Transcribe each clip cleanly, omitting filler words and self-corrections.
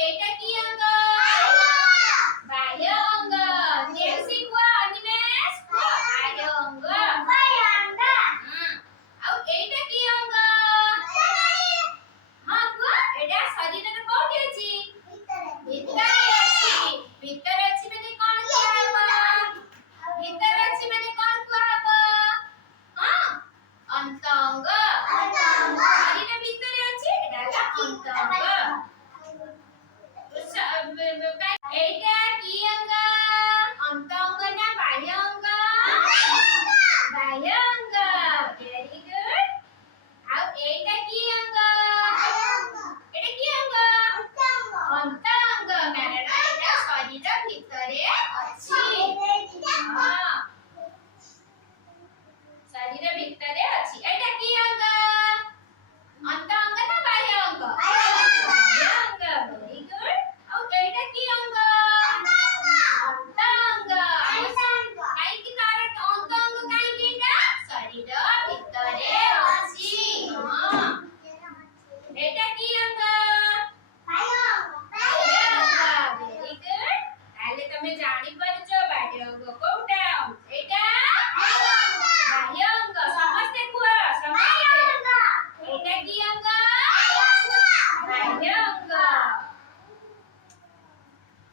ଏଇଟା କି ଅଙ୍ଗ? ବାହ୍ୟ ଅଙ୍ଗ। ନେକ୍ସଟ କୁହ ଅନିମେଷ। ବାହ୍ୟ ଅଙ୍ଗ। ଆଉ ଏଇଟା କି ଅଙ୍ଗ? ହଁ କୁହ ଏଇଟା ଶରୀରରେ କୋଉଠି ଅଛି? ଭିତରେ ଅଛି। ଭିତରେ ଅଛି ମାନେ କଣ କୁହାହବ? ଭିତରେ ଅଛି ମାନେ କଣ କୁହାହବ? ହଁ ଅନ୍ତ ଅଙ୍ଗ। ଶରୀର ଭିତରେ ଅଛି ଏଟା ହେଲା ଅନ୍ତ ଅଙ୍ଗ। ଏଇଟା କି ଅଙ୍ଗ? ଅନ୍ତ ଅଙ୍ଗ ନା ବାହ୍ୟ ଅଙ୍ଗ? ବାହ୍ୟ ଅଙ୍ଗ। Very good. ଆଉ ଏଇଟା କି ଅଙ୍ଗ? ଏଟା କି ଅଙ୍ଗ? ଅନ୍ତ ଅଙ୍ଗ। କାରଣ ଏଟା ଶରୀର ଭିତରେ ଅଛି। ହଁ ଶରୀର ଭିତରେ ଅଛି। ଏଟା କି ଅଙ୍ଗ? ଅନ୍ତ ଅଙ୍ଗ ନା ବାହ୍ୟ ଅଙ୍ଗ? ବାହ୍ୟ ଅଙ୍ଗ। Very good. ଆଉ ଏଇଟା କି ଅଙ୍ଗ? ଅନ୍ତ ଅଙ୍ଗ। କାହିଁକି ତାର ଅନ୍ତ ଅଙ୍ଗ କାହିଁକି ଏଟା? ଶରୀର ଭିତରେ ଅଛି। ହଁ ଏଟା କି ଅଙ୍ଗ? ବାହ୍ୟ ଅଙ୍ଗ। Very good. ତାହେଲେ ତମେ ଜାଣି ପାରୁଛ ବାହ୍ୟ ଅଙ୍ଗ କୋଉଟା? ଏଇଟା ବାହ୍ୟ ଅଙ୍ଗ। ସମସ୍ତେ କୁହ ସମସ୍ତେ। ଏଇଟା କି ଅଙ୍ଗ? ବାହ୍ୟ ଅଙ୍ଗ।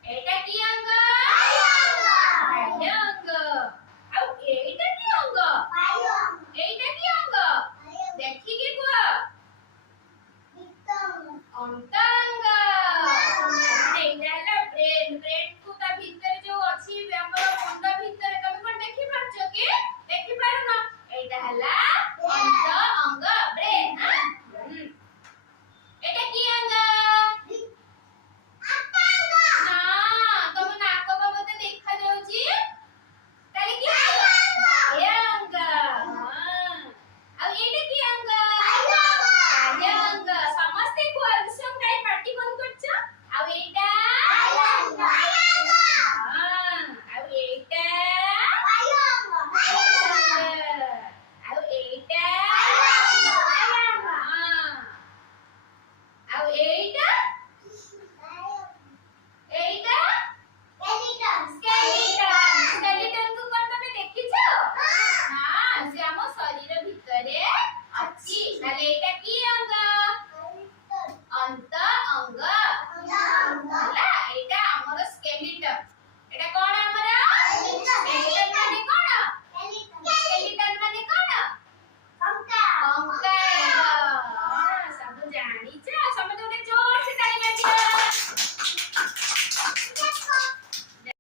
ଏଇଟା କି ଅଙ୍ଗ? ବାହ୍ୟ ଅଙ୍ଗ। ଆଉ ଏଇଟା କି ଅଙ୍ଗ? ଏଇଟା କି ଅଙ୍ଗ? ଦେଖିକି କୁହ। ଅନ୍ତ